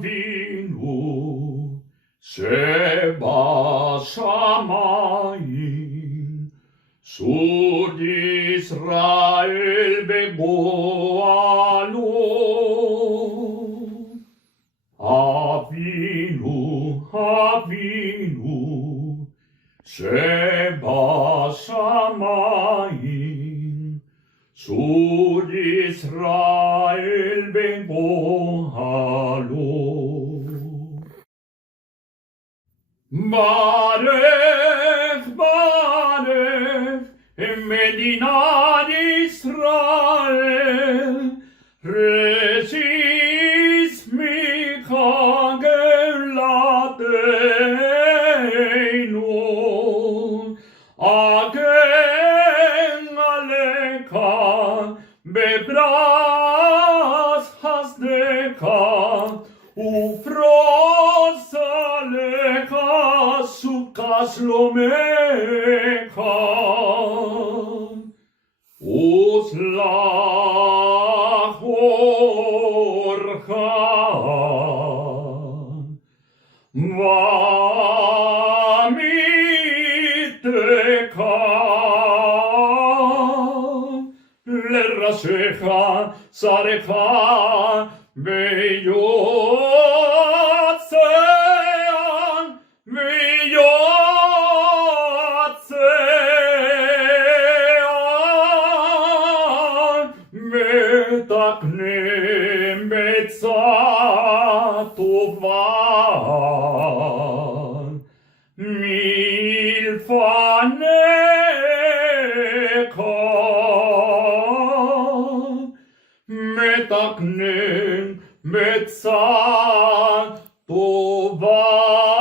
אבינו שבשמיים, סוד ישראל בגואלו. אבינו שבשמיים, סוד ישראל בגואלו. ברך ברך מדינת ישראל, ראשית צמיחה גאולתנו, הגן עליך בפרס חסדך, ופרוס עליך סוכה שלומך, וצלח אורך ועמיתך לראשך שריך ויוצאן מתקנים בעצה טובה מלפניך, מתקנים בעצה טובה